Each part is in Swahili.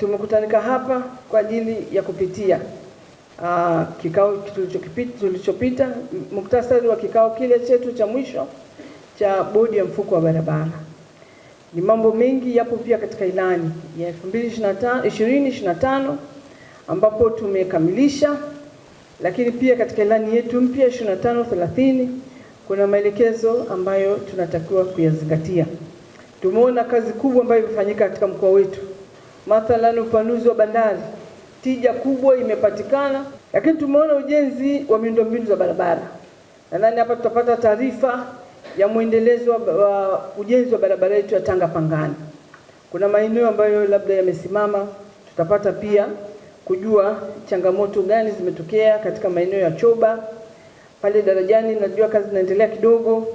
tumekutanika hapa kwa ajili ya kupitia kikao tulichopita, muktasari wa kikao kile chetu cha mwisho cha bodi ya mfuko wa barabara. Ni mambo mengi yapo pia katika ilani ya 2025 ambapo tumekamilisha, lakini pia katika ilani yetu mpya 25-30 kuna maelekezo ambayo tunatakiwa kuyazingatia. Tumeona kazi kubwa ambayo imefanyika katika mkoa wetu. Mathalan, upanuzi wa bandari, tija kubwa imepatikana, lakini tumeona ujenzi wa miundombinu za barabara. Nadhani hapa tutapata taarifa ya muendelezo wa ujenzi wa barabara yetu ya Tanga Pangani. Kuna maeneo ambayo labda yamesimama, tutapata pia kujua changamoto gani zimetokea katika maeneo ya Choba. Pale darajani najua kazi inaendelea kidogo,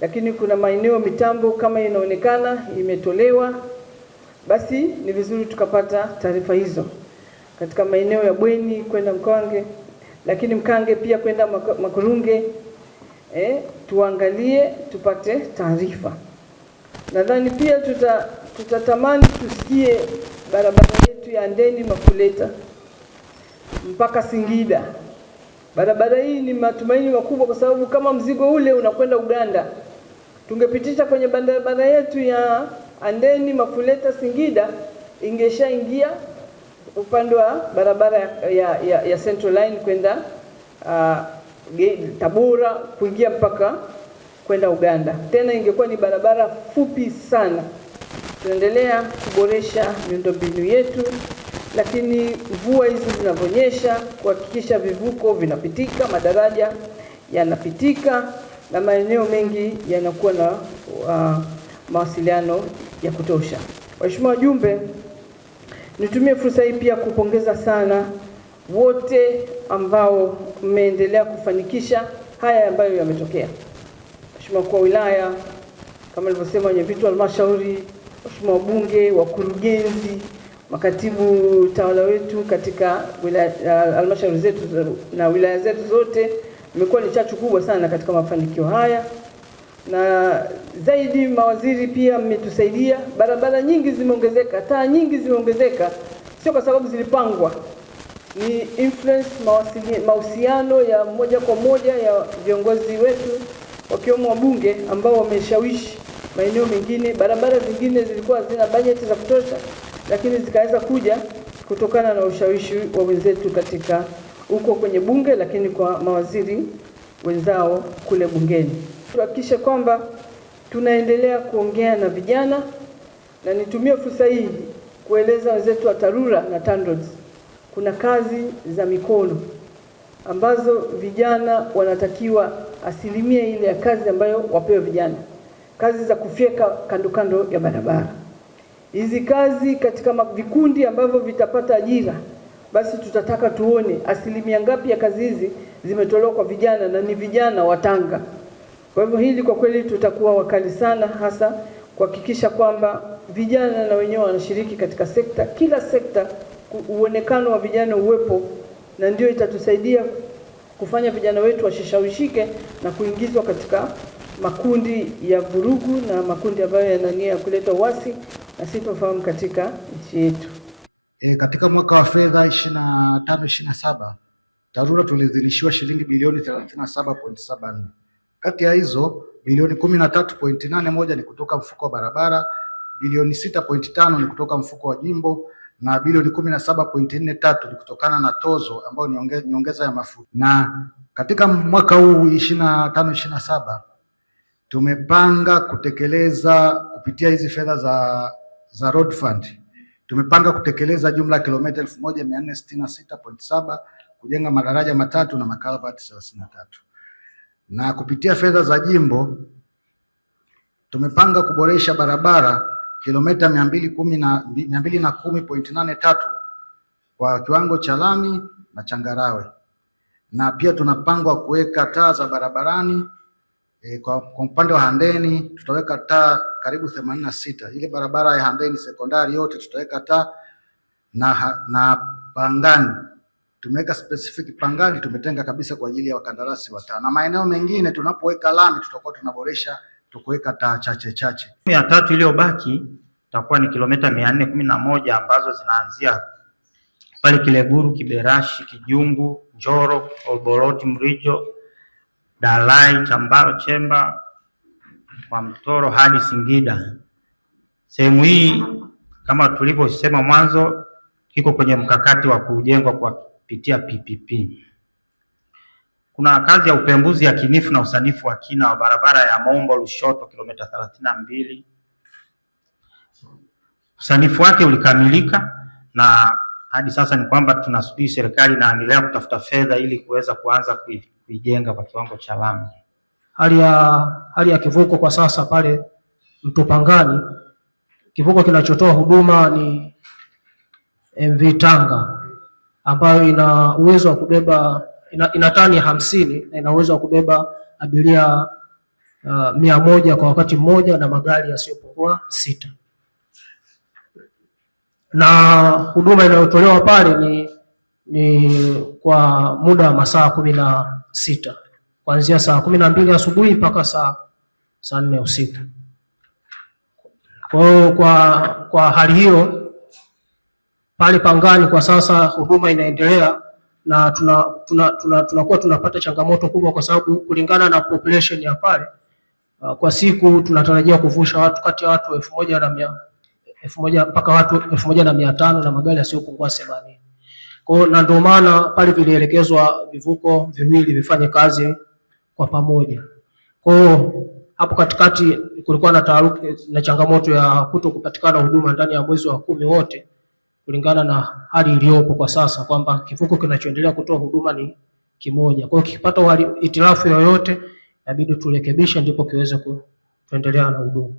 lakini kuna maeneo mitambo kama inaonekana imetolewa, basi ni vizuri tukapata taarifa hizo. Katika maeneo ya Bweni kwenda Mkange, lakini Mkange pia kwenda Makurunge, tuangalie tupate taarifa. Nadhani pia tutatamani tusikie barabara yetu ya Handeni Makuleta mpaka Singida. Barabara hii ni matumaini makubwa, kwa sababu kama mzigo ule unakwenda Uganda, tungepitisha kwenye barabara yetu ya Handeni Makuleta Singida, ingeshaingia upande wa barabara ya Central Line kwenda Tabora kuingia mpaka kwenda Uganda. Tena ingekuwa ni barabara fupi sana. Tunaendelea kuboresha miundombinu yetu, lakini mvua hizi zinavonyesha kuhakikisha vivuko vinapitika, madaraja yanapitika na maeneo mengi yanakuwa na mawasiliano ya kutosha. Waheshimiwa wajumbe, nitumie fursa hii pia kupongeza sana wote ambao mmeendelea kufanikisha haya ambayo yametokea. Mheshimiwa Mkuu wa Wilaya, kama nilivyosema, wenyeviti wa halmashauri, Mheshimiwa wabunge, wakurugenzi, makatibu tawala wetu katika halmashauri zetu na wilaya zetu zote, imekuwa ni chachu kubwa sana katika mafanikio haya. Na zaidi mawaziri pia mmetusaidia. Barabara nyingi zimeongezeka, taa nyingi zimeongezeka, sio kwa sababu zilipangwa, ni influence, mahusiano ya moja kwa moja ya viongozi wetu wakiwemo wabunge ambao wameshawishi maeneo mengine. Barabara zingine zilikuwa zina bajeti za kutosha, lakini zikaweza kuja kutokana na ushawishi wa wenzetu katika huko kwenye bunge, lakini kwa mawaziri wenzao kule bungeni. Tuhakikishe kwamba tunaendelea kuongea na vijana, na nitumie fursa hii kueleza wenzetu wa TARURA na TANROADS, kuna kazi za mikono ambazo vijana wanatakiwa asilimia ile ya kazi ambayo wapewe vijana, kazi za kufyeka kando kando ya barabara. Hizi kazi katika vikundi ambavyo vitapata ajira, basi tutataka tuone asilimia ngapi ya kazi hizi zimetolewa kwa vijana na ni vijana wa Tanga. Kwa hivyo hili kwa kweli tutakuwa wakali sana, hasa kuhakikisha kwamba vijana na wenyewe wanashiriki katika sekta, kila sekta uonekano wa vijana uwepo, na ndio itatusaidia kufanya vijana wetu wasishawishike na kuingizwa katika makundi ya vurugu na makundi ambayo yana nia ya kuleta uasi na sitofahamu katika nchi yetu. Katika mwaka wa fedha 25-27 TARURA tulidhinishiwa shilingi bilioni 37.74. Kati ya hizo bilioni 13.81 ni kutoka mfuko wa barabara, bilioni 6.5 ni kutoka mfuko wa jimbo, na bilioni 17.43 ni kutokana na tozo ambayo ni nyongeza ya mafuta. Na katika mwaka huu 25-27 tumepanga kutekeleza kupitia hizi fedha za road fund, tumepanga kutekeleza jumla kilomita 1466.7, kujenga madaraja 3 na makalvati 33. Na kupitia fedha za jimbo tumepanga kuboresha barabara kilomita 210.83 kwa kiwango cha lami na changarawe. Na pia tunapanga kuweka taa za barabarani. Kwa upande wa Handeni tutaweka taa karibu 86. Ile barabara ya Handeni sekondari yote tutaweka taa, na Pangani tumeweka specific. Pangani tumetenga kabisa kwa ajili ya wakandarasi wa taa, na maeneo mengine tunapoweka lami tutakuwa tunaboresha tukuweka taa chache. Ya tatu iliyobaki itakuwa ni kilomita 411 ambazo zinaanzia pale Kileguru, Kiberashi, Kijungu, Njoro, Oboroti, Mrijo, Dalai, Chambalo, Chemba, Mwamtoro hadi Singida. Sehemu hii kama tulivyosema mwanzo iko kwenye mkakati wa kujengwa kwa kupitia PPP. Kuna kazi ya upembuzi yakinifu na usanifu wa kina wa barabara ya Mombo Lushoto kilomita 32. Usanifu wake ulikamilika na hadi sasa ni kwamba tunasubiri serikali inaendelea kutafuta fedha ili kuweza kuanza kuijenga kwa kiwango cha lami. Hali ya kivuko kwa sasa pale Mto Pangani, kivuko kinachotoa huduma ni MV Tanga ambayo ina uwezo wa kubeba ina tani 50 na ina uwezo wa kubeba abiria 100 kwa wakati mmoja na magari yasiyopungua 6. Na huduma inayotolewa pale ni kwa muda wa masaa 16 kuanzia saa 12 asubuhi mpaka saa 4 usiku. Kwa hali hiyo pale Pangani kwa sasa huduma inaendelea na tunakuwa tunapata changamoto kubwa kwa sababu kulingana na population ya pale kwa siku tunatarajia kuvusha watu kati ya watu 1000 mpaka watu 1500 na magari yasiyopungua 80. Kwa hiyo na ndio maana pale vilielekezwa vivuko viwili vifanye kazi kwa pamoja. Kwa hiyo hapo katikati kulikuwa na taharuki na changamoto ya kuto kupatikana huduma ndani ya mwezi wa 10 wote kulingana na hali iliyopo kwa sasa kwamba kivuko kinachoendelea kutoa huduma ni kimoja. Kwa hiyo kikipata hitilafu yoyote inabidi turekebishe ndipo kiweze kuendelea na huduma.